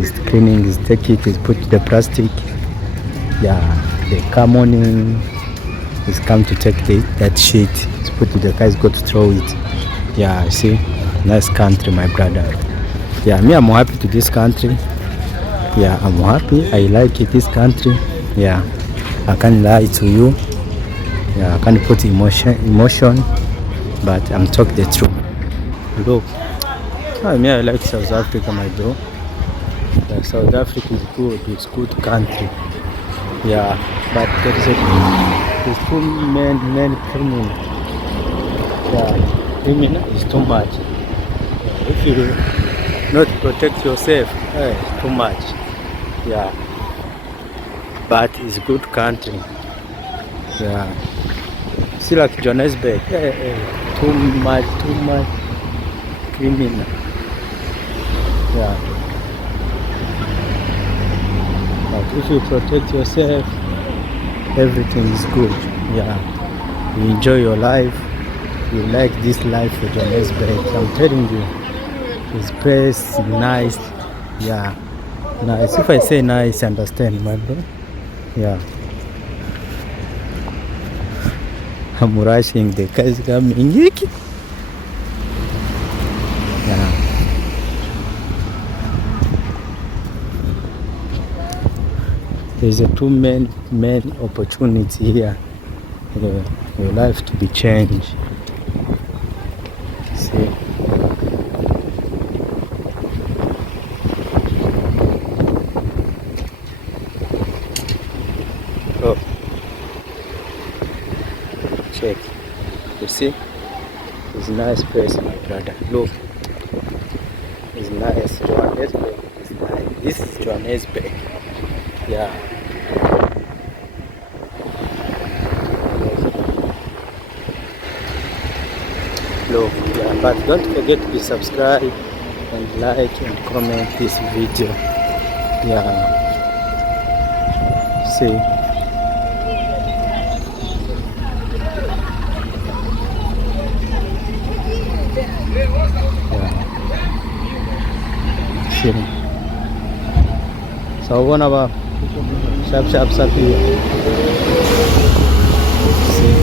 He's cleaning, he's taking it, he's put the plastic. Yeah, the car morning, he's come to take that shit. He's put the car, he's got to throw it. Yeah, see, nice country, my brother. Yeah, me, I'm happy to this country. Yeah, I'm happy. I like it, this country. Yeah, I can't lie to you. Yeah, I can't put emotion, but I'm talking the truth. Look, me, I like South Africa, my bro. Yeah, South Africa is good. It's good country. Yeah, but there's too many criminal. Yeah, criminal is too much. If you not protect yourself, it's too much. Yeah, but it's good country. Yeah, see like Johannesburg, too much criminal. Yeah, but if you protect yourself, everything is good. Yeah, you enjoy your life. You like this life for Johannesburg. I'm telling you, this place is nice. Yeah, nice. If I say nice, understand, my bro. Yeah, I'm rushing. The car is coming. Yeah. There's a too many opportunity here. Your life to be changed. See. Oh. Check. You see? It's a nice place, my brother. Look. It's nice. Johannesburg is nice. This is Johannesburg. Yeah. Look, yeah, but don't forget to subscribe and like and comment this video. Yeah. See. Yeah. See. So one of our sharp here. See.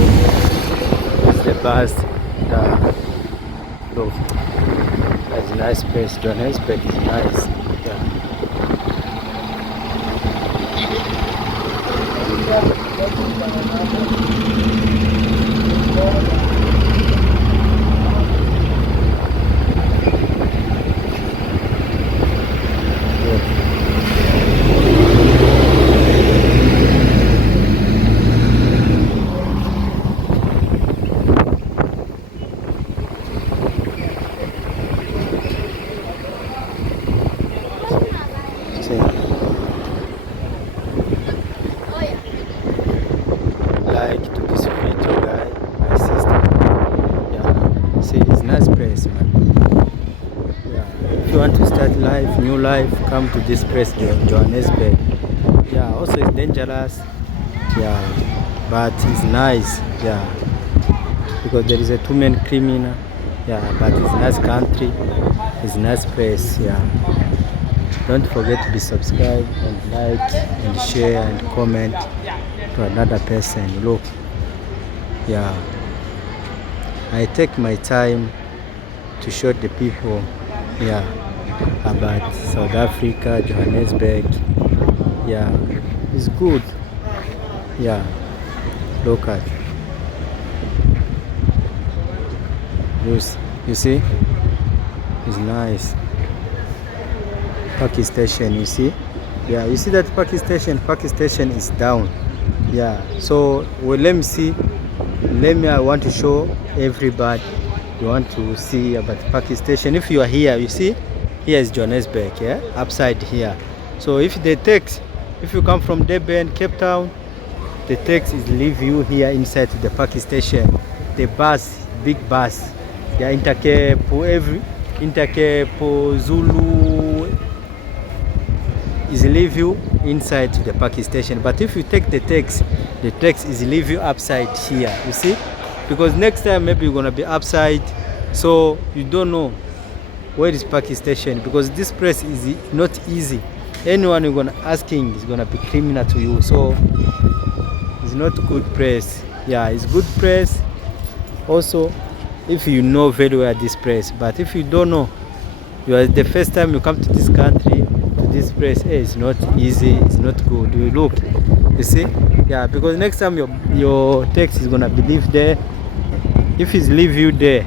It's the bus. Look, that's a nice place. Johannesburg is nice. Yeah. Like to this video, guy, my sister. Yeah, see, it's nice place, man. Yeah, if you want to start life, new life, come to this place, Johannesburg. Yeah, also it's dangerous. Yeah, but it's nice. Yeah, because there is a too many criminal. Yeah, but it's a nice country. It's a nice place. Yeah. Don't forget to be subscribed and like and share and comment to another person. Look, yeah, I take my time to show the people, yeah, about South Africa, Johannesburg. Yeah, it's good. Yeah, look at you see, it's nice. Parking station, you see. Yeah, you see that parking station is down. Yeah, so well, let me I want to show everybody. You want to see about the parking station. If you are here, you see, here is Johannesburg, yeah, upside here. So if you come from Durban, Cape Town, the taxi is leave you here inside the parking station. The bus, big bus, the Intercape, Zulu is leave you inside the parking station. But if you take the taxi is leave you upside here, you see, because next time maybe you're gonna be upside, so you don't know where is parking station, because this place is not easy. Anyone you're gonna asking is gonna be criminal to you. So it's not good place. Yeah, it's good place also if you know very well this place. But if you don't know, you are the first time you come to this country, to this place, hey, it's not easy, it's not good. You look, you see, yeah, because next time your taxi is gonna be leave there. If it's leave you there,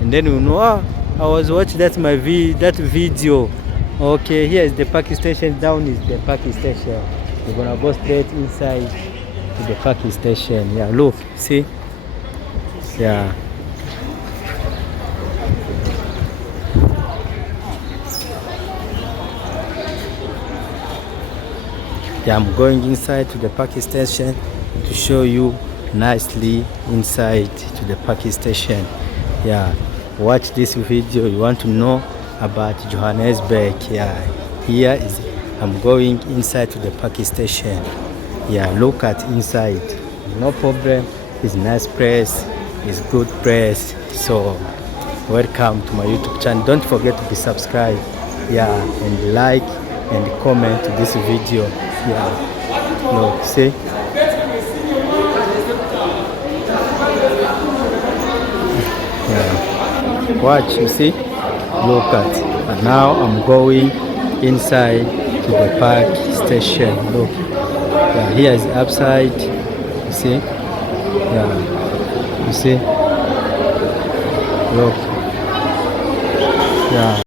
and then you know, I was watching that video. Okay, here is the parking station, down is the parking station. You're gonna go straight inside to the parking station. Yeah, look, see, yeah. Yeah, I'm going inside to the parking station to show you nicely inside to the parking station. Yeah, watch this video. You want to know about Johannesburg. Yeah, here is, I'm going inside to the parking station. Yeah, look at inside. No problem. It's nice place. It's good place. So welcome to my YouTube channel. Don't forget to be subscribed. Yeah, and like and comment to this video. Yeah, look, see. Yeah, watch, you see. Look at. And now I'm going inside to the park station. Look, yeah, here is upside. You see. Yeah, you see. Look. Yeah.